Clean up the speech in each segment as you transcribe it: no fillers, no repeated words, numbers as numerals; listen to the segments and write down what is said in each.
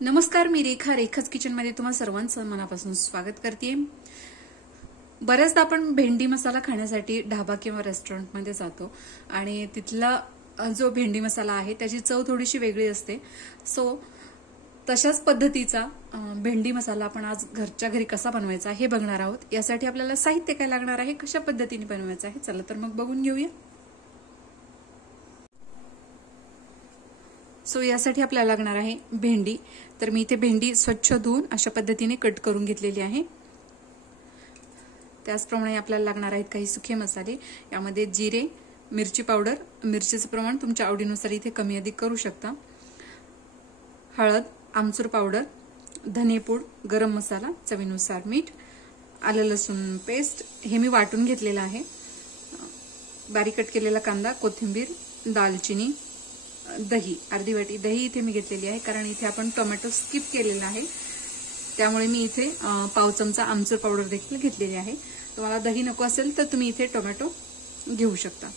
नमस्कार, मी रेखा रेखाच किचनमध्ये तुम्हा सर्वांचं मनापासून स्वागत करते। बऱ्याचदा आपण भेंडी मसाला खाण्यासाठी ढाबा किंवा रेस्टॉरंटमध्ये जातो आणि तिथला जो भेंडी मसाला आहे त्याची चव थोडीशी वेगळी असते। सो तशाच पद्धतीचा भेंडी मसाला आपण आज घरच्या घरी कसा बनवायचा हे बघणार आहोत। यासाठी आपल्याला साहित्य काय लागणार आहे, कशा पद्धतीने बनवायचं आहे, चला तर मग बघून घेऊया। सो यासाठी आपल्याला लागणार आहे भेंडी। तर मी इथे भेंडी स्वच्छ धुवून अशा पद्धतीने कट करून घेतलेली आहे। त्याचप्रमाणे आपल्याला लागणार आहेत काही सुखे मसाले। यामध्ये जिरे, मिरची पावडर, मिरचीचे प्रमाण तुमच्या आवडीनुसार इथे कमी अधिक करू शकता, हळद, आमचूर पावडर, धनेपूड, गरम मसाला, चवीनुसार मीठ, आलं लसूण पेस्ट हे मी वाटून घेतलेलं आहे, बारीक कट केलेला कांदा, कोथिंबीर, दालचिनी, दही, अर्धी वाटी दही इथे मी घेतलेली आहे कारण इथे आपण टोमॅटो स्किप केलेला आहे, त्यामुळे मी इथे पाव चमचा आमचूर पावडर देखील घेतलेली आहे। तुम्हाला दही नको असेल तर तुम्ही इथे टोमॅटो घेऊ शकता।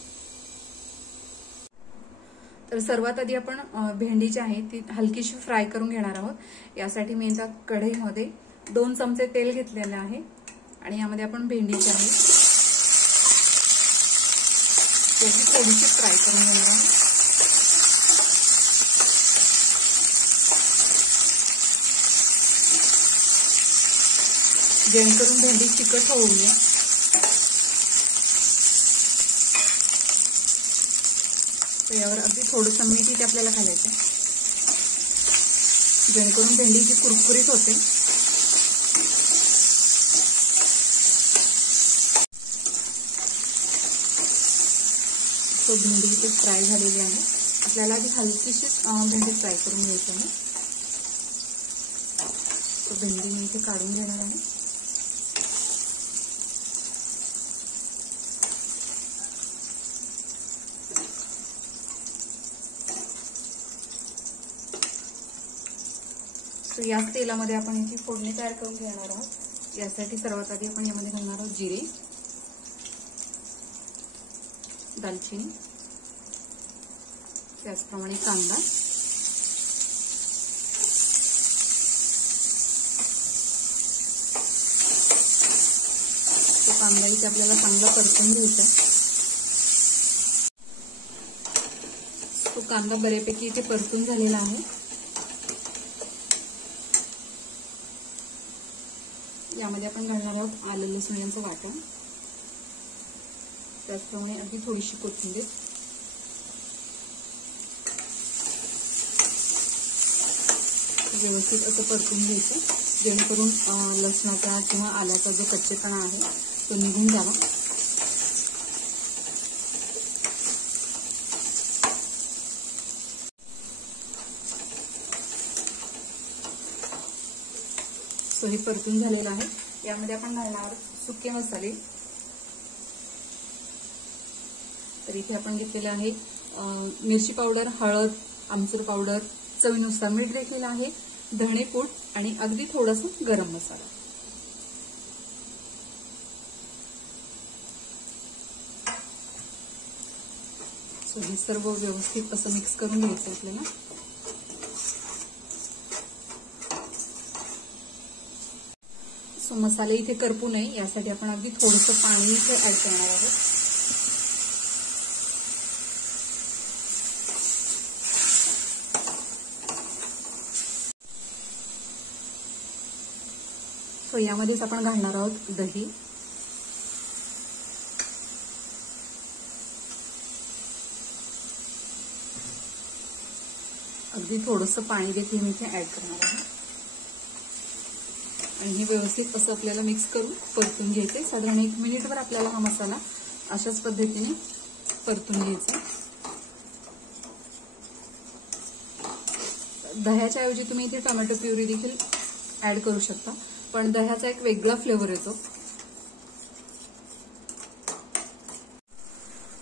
तर सर्वात आधी आपण भेंडी जी आहे ती हलकीशी फ्राय करून घेणार आहोत। यासाठी मी इथे कढईमध्ये 2 चमचे तेल घेतलेले आहे आणि यामध्ये आपण भेंडी जी आहे त्याची थोडीशी फ्राय करून घेणार आहोत। जेणेकरून भेंडी चिकट होऊ नये। तर यावर अगदी थोडंसं मीठ इथे आपल्याला घालायचं जेणेकरून भेंडी जी कुरकुरीत होते। तो भेंडी इथे फ्राय झालेली आहे। आपल्याला आधी हलकीशी भेंडी फ्राय करून घ्यायची आहे। तो भेंडी मी इथे काढून घेणार आहे। तर याच तेलामध्ये आपण याची फोडणी तयार करून घेणार आहोत। यासाठी सर्वात आधी आपण यामध्ये घालणार आहोत जिरे, दालचिनी, त्याचप्रमाणे कांदा, तो कांदा इथे आपल्याला चांगला परतून घ्यायचा। तो कांदा बऱ्यापैकी इथे परतून झालेला आहे। यामध्ये आपण घालणार आहोत आलं लसूण यांचं वाटण, त्याचप्रमाणे अगदी थोडीशी कोथिंबीर, व्यवस्थित असं परतून घ्यायचं जेणेकरून लसणाचा किंवा आल्याचा जो कच्चेपणा आहे तो निघून जावा। सो हे परतून झालेलं आहे। यामध्ये आपण घालणार सुके मसाले। तर इथे आपण घेतलेले आहे मिरची पावडर, हळद, आमचूर पावडर, चवीनुसार मीठ देखील आहे, धणेपूड आणि अगदी थोडासा गरम मसाला। सो हे सर्व व्यवस्थित असं मिक्स करून घ्यायचं आपल्याला। सो मसाले इथे करपू नये यासाठी आपण अगदी थोडंसं पाणी इथे ऍड करणार आहोत। सो यामध्येच आपण घालणार आहोत दही, अगदी थोडंसं पाणी देखील मी इथे ऍड करणार आहे आणि हे व्यवस्थित असं आपल्याला मिक्स करून परतून घ्यायचे। साधारण 1 मिनिटभर आपल्याला हा मसाला अशाच पद्धतीने परतून घ्यायचा। दह्याच्या ऐवजी तुम्ही इथे टोमॅटो प्युरी देखील ऍड करू शकता, पण दह्याचा एक वेगळा फ्लेवर येतो।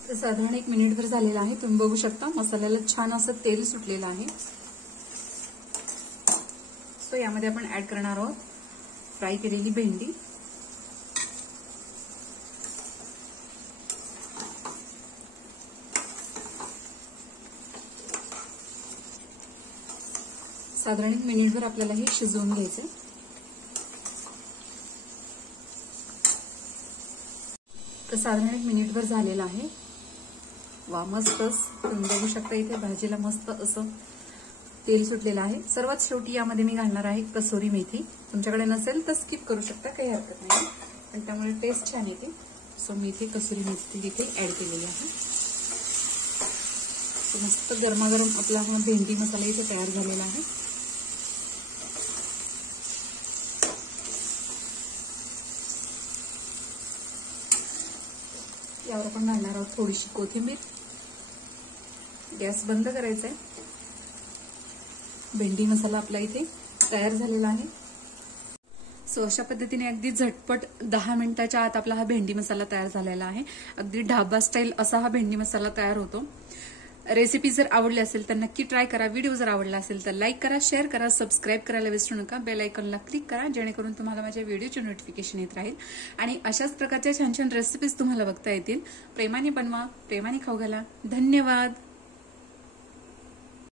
तर साधारण 1 मिनिटभर झालेला आहे। तुम्ही बघू शकता मसाल्याला छान असं तेल सुटलेलं आहे। सो यामध्ये आपण ऍड करणार आहोत फ्राय केलेली भेंडी, साधारण 1 मिनिटभर आपल्याला हे शिजवून घ्यायचं. तर साधारण 1 मिनिटभर झालेलं आहे. वा, मस्तच तुम्ही बघू शकता इथे भाजीला मस्त असं तेल सुटलेलं आहे. सर्वात शेवटी यामध्ये मी घालणार आहे कसुरी मेथी. तुमच्याकडे नसेल तर स्किप करू शकता, काही हरकत नाही, पण त्यामुळे टेस्ट छान येते. सो मी इथे कसुरी मेथी इथे ऍड केलेली आहे. मस्त गरमागरम आपला हा भेंडी मसाला इथे तयार झालेला आहे. यावर आपण घालणार आहोत थोडीशी कोथिंबीर. गॅस बंद करायचा आहे. भेंडी मसाला आपला इथे तयार झालेला आहे. सो अशा पद्धतीने अगदी झटपट 10 मिनिटाच्या आत आपला हा भेंडी मसाला तयार झालेला आहे. अगदी ढाबा स्टाईल असा हा भेंडी मसाला तयार होतो. रेसिपी जर आवडली असेल तर नक्की ट्राय करा. व्हिडिओ जर आवडला असेल तर लाईक करा, शेअर करा, सबस्क्राईब करायला विसरू नका. बेल आयकॉनला क्लिक करा जेणेकरून तुम्हाला माझ्या व्हिडिओचे नोटिफिकेशन येत राहील. आणि अशाच प्रकारच्या छान छान रेसिपीज तुम्हाला बघता येतील. प्रेमाने बनवा, प्रेमाने खाऊ घाला. धन्यवाद.